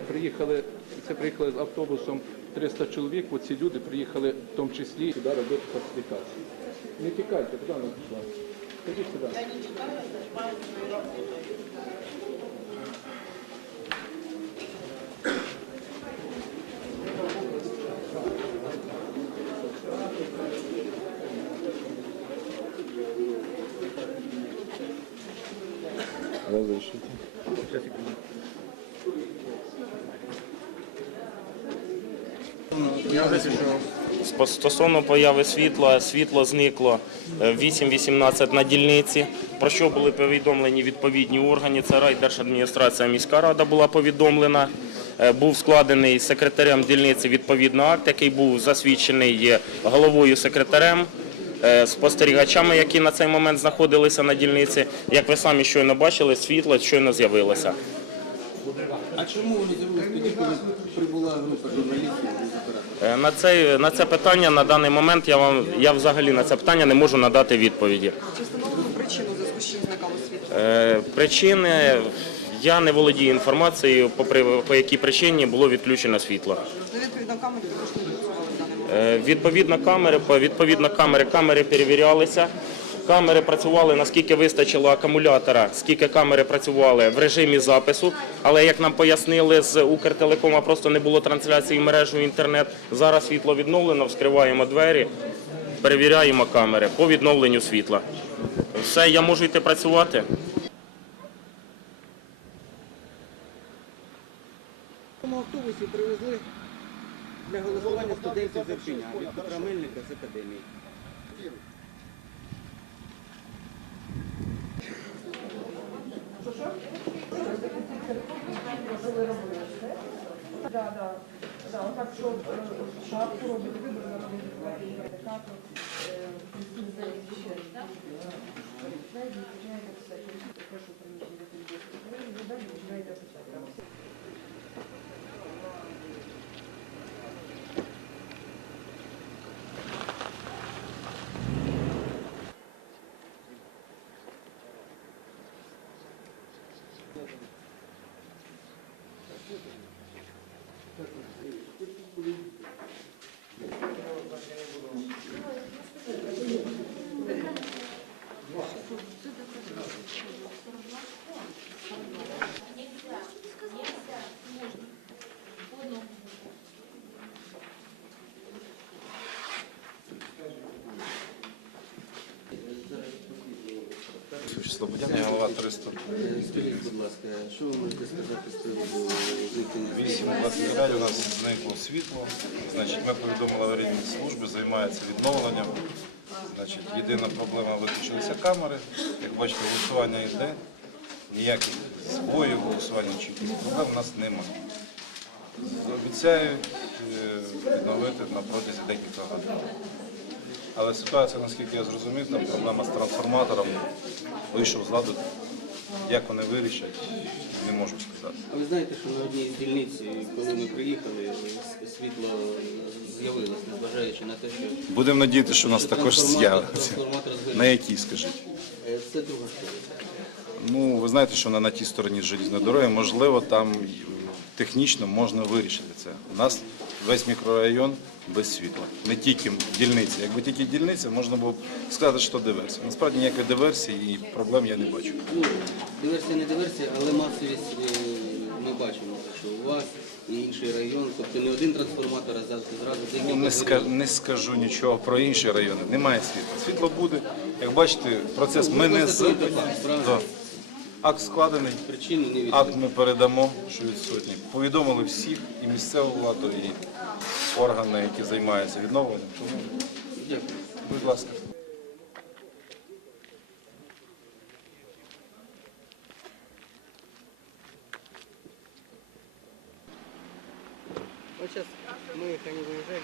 приїхали, це приїхали з автобусом 300 чоловік, оці люди приїхали в тому числі сюди робити фальсифікації. Не тікайте, куди вона пішла? Ходіть сюди. Разрешите. Спо- Стосовно появи світла, світло зникло е, в 8.18 на дільниці, про що були повідомлені відповідні органи. Це райдержадміністрація, міська рада була повідомлена. Е, Був складений секретарем дільниці відповідний акт, який був засвідчений е, головою секретарем, е, спостерігачами, які на цей момент знаходилися на дільниці. Як ви самі щойно бачили, світло щойно з'явилося. А чому вони коли прибула група журналістів з оператора? Е, На це, на це питання на даний момент я вам я взагалі на це питання не можу надати відповіді. Чи встановлено причину, зв'язку з чим зникало світло? Е, Причини я не володію інформацією, по, по якій причині було відключено світло. Ну, відповідно, камери також не працювали. Е, Відповідно, камери по- відповідно камери, камери перевірялися. Камери працювали наскільки вистачило акумулятора, скільки камери працювали в режимі запису. Але як нам пояснили з Укртелекома, просто не було трансляції мережу інтернет. Зараз світло відновлено, вскриваємо двері, перевіряємо камери по відновленню світла. Все, я можу йти працювати. Цьому автобусі привезли для голосування студентів з Ірпіня від Петра Мельника з академії. щоб е, шапку робити вибори на кандидату, ще. Слободяна, голова 300. Е, Скажіть, будь ласка, що ви можете сказати з приводу зникнення світла? 8.25 у нас зникло світло. Значить, ми повідомили аварійні служби, займаються відновленням. Значить, єдина проблема виключилися камери. Як бачите, голосування йде. Ніяких збоїв, голосування чи якихось проблем у нас немає. Обіцяють е, відновити на протязі декілька годин. Але ситуація, наскільки я зрозумів, там проблема з трансформатором вийшов з ладу. Як вони вирішать, не можу сказати. А ви знаєте, що на одній з дільниць, коли ми приїхали, світло з'явилось, незважаючи на те, що Будемо надіятися, що у нас також з'явиться. На якій, скажіть? Е, Це друга сторона. Ну, ви знаєте, що на, на тій стороні желізної дороги, можливо, там технічно можна вирішити це. У нас весь мікрорайон без світла. Не тільки дільниці. Якби тільки дільниця, можна було б сказати, що диверсія. Насправді ніякої диверсії і проблем я не бачу. Ну, диверсія не диверсія, але масовість е, ми бачимо, що у вас і інший район, тобто не один трансформатор, а зразу зразу Ну, декілька. не, ска, не скажу нічого про інші райони. Немає світла. Світло буде. Як бачите, процес ми не констатуєте зупиняємо. факт, правильно? Да. Акт складений. Причини не Акт ми передамо, що відсутні. Повідомили всіх і місцеву владу, і органи, які займаються відновленням. Тому, Дякую. будь ласка. Вот сейчас мы их они выезжали,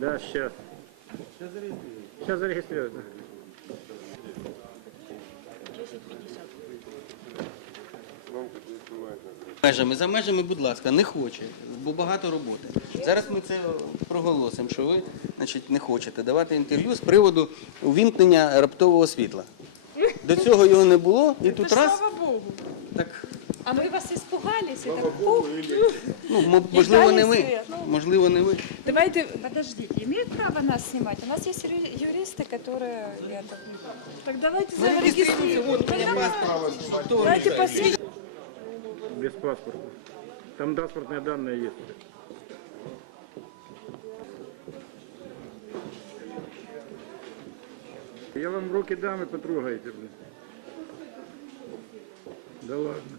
Да, сейчас. Сейчас зарегистрируют. да. межами. За межами, будь ласка, не хоче, бо багато роботи. Зараз ми це проголосимо, що ви значить, не хочете давати інтерв'ю з приводу увімкнення раптового світла. До цього його не було, і тут раз. Слава Богу. Так, А мы вас испугались и так, ух, ну, м- можливо, не ви. світ, ну. Можливо, не ви. давайте, подождите, имеют право нас снимать? У нас есть юри- юристы, которые это... Так давайте зарегистрируем. Давайте посмотрим. Без паспорта. Там паспортные данные есть. Я вам руки дам и потрогаете, блин. Да ладно.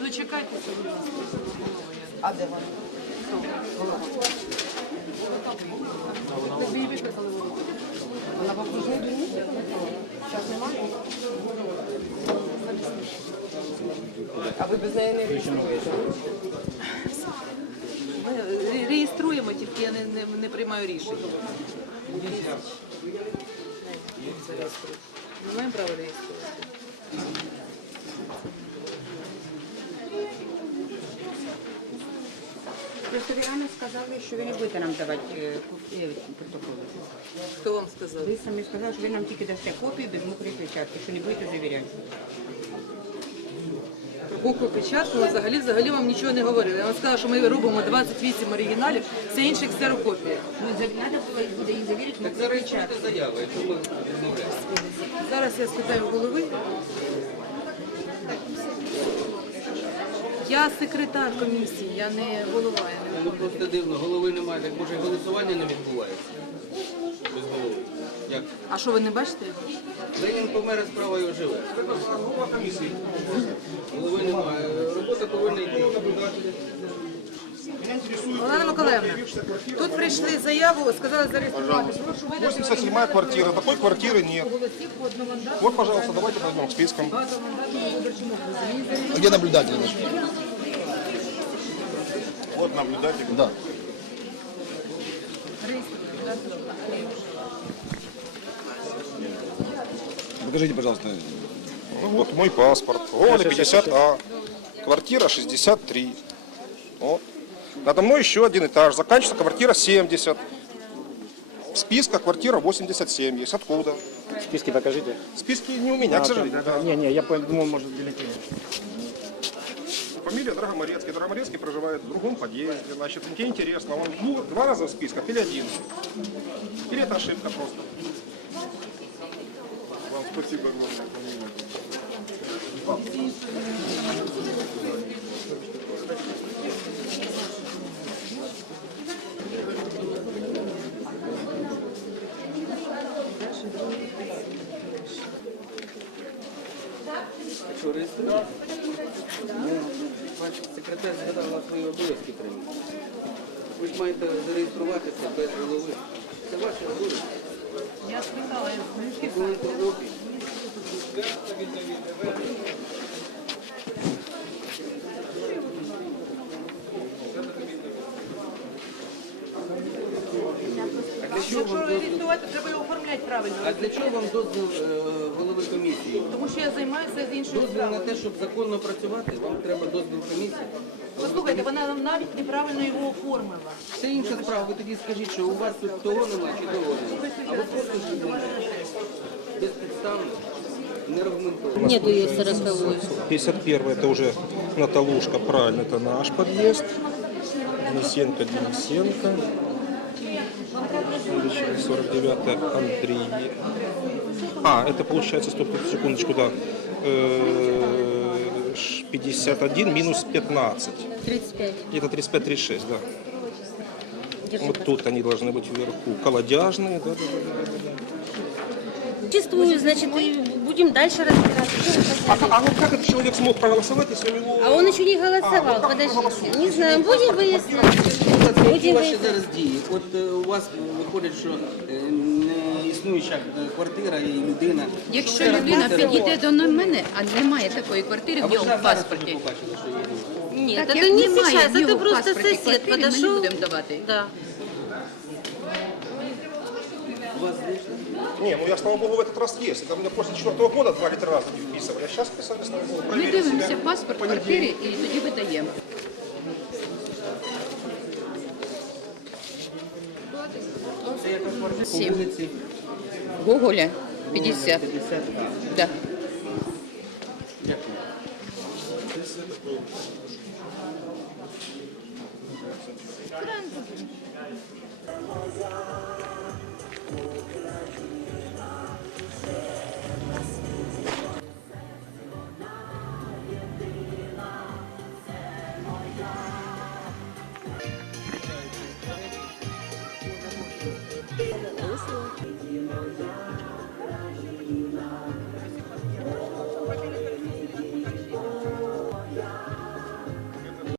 Зачекайтеся, будь ласка. А де вона? Тобі викликали голову. Вона в окружній дільниці? Зараз немає? А ви без неї не реєструєте? Ми реєструємо, тільки я не, не, не приймаю рішень. Ми маємо право реєструвати. Просто ви рано сказали, що ви не будете нам давати е, е, протоколи. Хто вам сказав? Ви самі сказали, що ви нам тільки дасте копію без мокрої печатки, що не будете завіряти. Букву печатку взагалі, взагалі вам нічого не говорили. Я вам сказала, що ми робимо 28 оригіналів, все інше ксерокопія. Ну, треба було буде їх завірити Так мокрою зараз печаткою. Зараз я спитаю голови. Я секретар комісії, я не голова. Я не Ну просто дивно, голови немає, так може і голосування не відбувається. Без голови. Як? А що ви не бачите? Ленін помер, а справа його живе. Голови немає. Робота повинна йти. Олена Миколаївна, тут прийшли заяву, сказали зареєструвати. Прошу видати 87 квартира. Такой квартиры нет. голосів по одномандатному Вот, пожалуйста, давайте возьмем к спискам. багатомандатному виборчому окрузі. Где наблюдатель наш? Вот наблюдатель. Да. Покажите, пожалуйста. Ну, вот мой паспорт. Ровно 50А. Квартира 63. Вот. Надо мной еще один этаж. Заканчивается квартира 70. В списках квартира 87 есть. Откуда? Списки покажите. Списки не у меня, к сожалению. Не, не, я думал, может, бюллетень. фамилия Драгоморецкий. Драгоморецкий проживает в другом подъезде. Значит, тебе интересно, он ну, два раза в списках или один? Или это ошибка просто? Вам спасибо огромное. Що реєструєте? Ваш секретар згадала свої обов'язки прийняти. Ви ж маєте зареєструватися без голови. Це ваші обов'язки. Я спитала, чого якщо вам реєструвати, треба його оформляти правильно. А для чого вам дозвіл е, голови комісії? Тому що я займаюся з іншою Дозвіл на справою. те, щоб законно працювати, вам треба дозвіл комісії. Послухайте, вона навіть неправильно його оформила. Це інша справа. Ви тоді скажіть, що у вас тут того немає чи того немає. А ви просто ж безпідставно, нерегламентовано. Нету ее сороковой. 51 это уже Наталушка, правильно, это наш подъезд. Денисенко, Денисенко. Следующий, 49 Андрей. А, это получается, стоп, стоп, секундочку, да. Э, ш- 51 минус 15. 35. Где-то 35-36, да. Держи. Вот тут они должны быть вверху. Колодяжные, да, да, да, да, да. Существую, значит, и будем дальше разбираться. А, а вот как этот человек смог проголосовать, если у него... А он еще не голосовал, подождите. Не знаю, будем выяснять. Які Будем ваші выяснять. зараз дії? От е, у вас виходить, що е, не існуюча е, квартира і людина. Якщо Зараз людина будете робити? підійде до мене, а немає такої квартири А в ви нього ж в зараз паспорті. тоді побачили, що є. Нет, Так это як не немає сейчас, в нього это в просто паспорті сосед квартири, Ми не подошел. будемо давати. Да. Не, ну я, слава богу, в этот раз есть. Это у меня после четвертого года два или три раза не вписывали. А сейчас писали, слава богу, Ми проверили дивимося себя. паспорт квартири і тоді видаємо. Вулиці Гоголя 50. 50. Да. Дякую.